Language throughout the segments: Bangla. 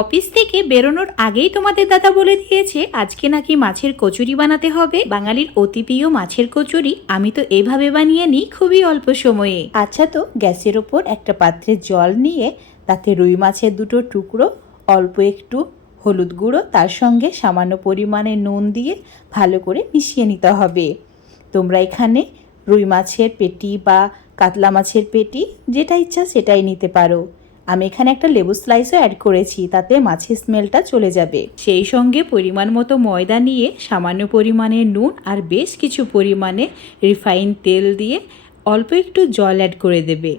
অফিস থেকে বেরোনোর আগেই তোমাদের দাদা বলে দিয়েছে, আজকে নাকি মাছের কচুরি বানাতে হবে। বাঙালির অতি প্রিয় মাছের কচুরি, আমি তো এভাবে বানিয়ে নিই খুবই অল্প সময়ে। আচ্ছা তো, গ্যাসের ওপর একটা পাত্রে জল নিয়ে, তাতে রুই মাছের দুটো টুকরো, অল্প একটু হলুদ গুঁড়ো, তার সঙ্গে সামান্য পরিমাণে নুন দিয়ে ভালো করে মিশিয়ে নিতে হবে। তোমরা এখানে রুই মাছের পেটি বা কাতলা মাছের পেটি, যেটা ইচ্ছা সেটাই নিতে পারো। আমি এখানে একটা লেবু স্লাইসও অ্যাড করেছি, তাতে মাছের স্মেলটা চলে যাবে। সেই সঙ্গে পরিমাণ মতো ময়দা নিয়ে সামান্য পরিমাণে নুন আর বেশ কিছু পরিমাণে রিফাইন তেল দিয়ে অল্প একটু জল অ্যাড করে দেবে।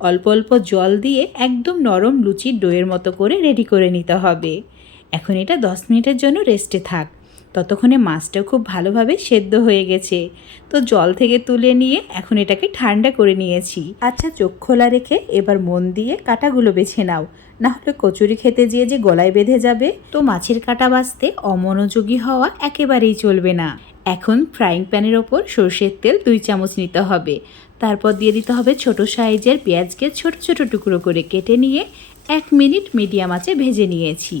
অল্প অল্প জল দিয়ে একদম নরম লুচির ডোয়ের মতো করে রেডি করে নিতে হবে। এখন এটা দশ মিনিটের জন্য রেস্টে থাক। ততক্ষণে মাছটাও খুব ভালোভাবে সেদ্ধ হয়ে গেছে। তো জল থেকে তুলে নিয়ে এখন এটাকে ঠান্ডা করে নিয়েছি। আচ্ছা চোখ খোলা রেখে এবার মন দিয়ে কাটাগুলো বেছে নাও। না হলে কচুরি খেতে যেয়ে যে গলায় বেঁধে যাবে। তো মাছের কাটা বাঁচতে অমনোযোগী হওয়া একেবারেই চলবে না। এখন ফ্রাইং প্যানের ওপর সর্ষের তেল দুই চামচ নিতে হবে। তারপর দিয়ে দিতে হবে ছোট সাইজের পেঁয়াজকে ছোট ছোট টুকরো করে কেটে নিয়ে এক মিনিট মিডিয়াম আঁচে ভেজে নিয়েছি।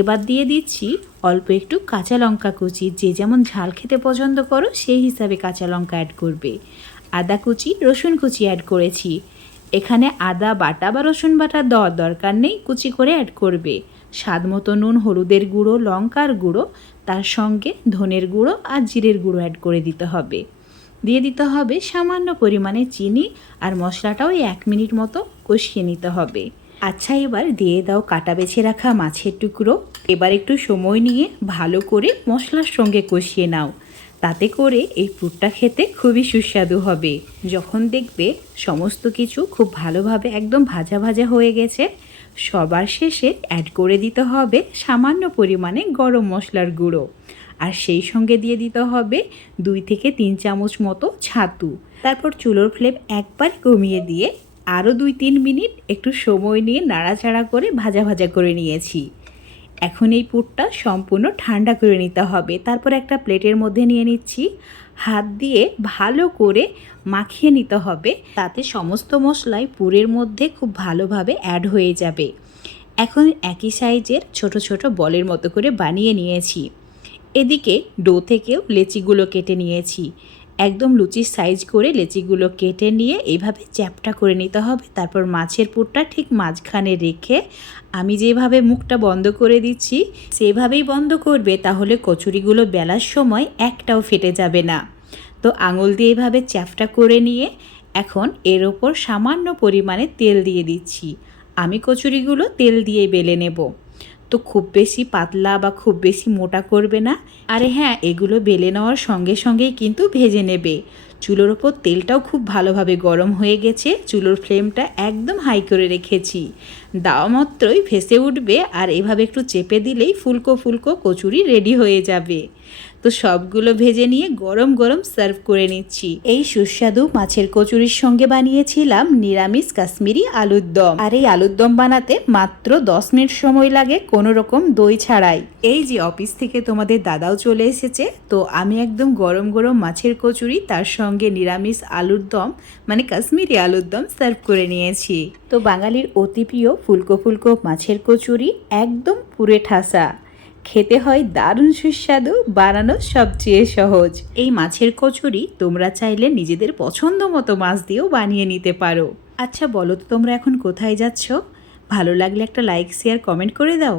এবার দিয়ে দিচ্ছি অল্প একটু কাঁচা লঙ্কা কুচি। যে যেমন ঝাল খেতে পছন্দ করো, সেই হিসাবে কাঁচা লঙ্কা অ্যাড করবে। আদা কুচি, রসুন কুচি অ্যাড করেছি। এখানে আদা, বাটা বা রসুন বাটা দেওয়ার দরকার নেই, কুচি করে অ্যাড করবে। স্বাদ মতো নুন, হলুদের গুঁড়ো, লঙ্কার গুঁড়ো, তার সঙ্গে ধনের গুঁড়ো আর জিরের গুঁড়ো অ্যাড করে দিতে হবে। দিয়ে দিতে হবে সামান্য পরিমাণে চিনি আর মশলাটাও এক মিনিট মতো কষিয়ে নিতে হবে। আচ্ছা এবার দিয়ে দাও কাটা বেছে রাখা মাছের টুকরো। এবার একটু সময় নিয়ে ভালো করে মশলার সঙ্গে কষিয়ে নাও। তাতে করে এই পুরটা খেতে খুবই সুস্বাদু হবে। যখন দেখবে সমস্ত কিছু খুব ভালোভাবে একদম ভাজা ভাজা হয়ে গেছে, সবার শেষে অ্যাড করে দিতে হবে সামান্য পরিমাণে গরম মশলার গুঁড়ো। আর সেই সঙ্গে দিয়ে দিতে হবে দুই থেকে তিন চামচ মতো ছাতু। তারপর চুলোর ফ্লেম একবার কমিয়ে দিয়ে আরও দুই তিন মিনিট একটু সময় নিয়ে নাড়াচাড়া করে ভাজা ভাজা করে নিয়েছি। এখন এই পুরটা সম্পূর্ণ ঠান্ডা করে নিতে হবে। তারপর একটা প্লেটের মধ্যে নিয়ে নিচ্ছি। হাত দিয়ে ভালো করে মাখিয়ে নিতে হবে। তাতে সমস্ত মশলাই পুরের মধ্যে খুব ভালোভাবে অ্যাড হয়ে যাবে। এখন একই সাইজের ছোট ছোট বলের মতো করে বানিয়ে নিয়েছি। এদিকে ডো থেকেও লেচিগুলো কেটে নিয়েছি। একদম লুচির সাইজ করে লেচিগুলো কেটে নিয়ে এইভাবে চ্যাপটা করে নিতে হবে। তারপর মাছের পুরটা ঠিক মাঝখানে রেখে আমি যেভাবে মুখটা বন্ধ করে দিচ্ছি, সেভাবেই বন্ধ করবে তাহলে কচুরিগুলো বেলার সময় একটাও ফেটে যাবে না। তো আঙুল দিয়ে এইভাবে চ্যাপটা করে নিয়ে এখন এর ওপর সামান্য পরিমাণে তেল দিয়ে দিচ্ছি। আমি কচুরিগুলো তেল দিয়ে বেলে নেব। তো খুব বেশি পাতলা বা খুব বেশি মোটা করবে না। আরে হ্যাঁ এগুলো বেলে নেওয়ার সঙ্গে সঙ্গেই কিন্তু ভেজে নেবে। চুলোর ওপর তেলটাও খুব ভালোভাবে গরম হয়ে গেছে, চুলোর ফ্লেমটা একদম হাই করে রেখেছি। দাওয়া মাত্রই ভেসে উঠবে আর এভাবে একটু চেপে দিলেই ফুলকো ফুলকো কচুরি রেডি হয়ে যাবে। তো সবগুলো ভেজে নিয়ে গরম গরম সার্ভ করে নিচ্ছি। এই সুস্বাদু মাছের কচুরির সঙ্গে বানিয়েছিলাম নিরামিষ কাশ্মীরি আলুর দম। আর এই আলুর দম বানাতে মাত্র দশ মিনিট সময় লাগে কোনো রকম দই ছাড়াই। এই যে অফিস থেকে তোমাদের দাদাও চলে এসেছে, তো আমি একদম গরম গরম মাছের কচুরি তার সঙ্গে নিরামিষ আলুর দম মানে কাশ্মীরি আলুর দম সার্ভ করে নিয়েছি। তো বাঙালির অতি প্রিয় ফুলকো ফুলকো মাছের কচুরি একদম পুরে ঠাসা। খেতে হয় দারুণ সুস্বাদু, বানানো সবচেয়ে সহজ। এই মাছের কচুরি তোমরা চাইলে নিজেদের পছন্দ মতো মাছ দিয়েও বানিয়ে নিতে পারো। আচ্ছা বলো তো তোমরা এখন কোথায় যাচ্ছ? ভালো লাগলে একটা লাইক শেয়ার কমেন্ট করে দাও।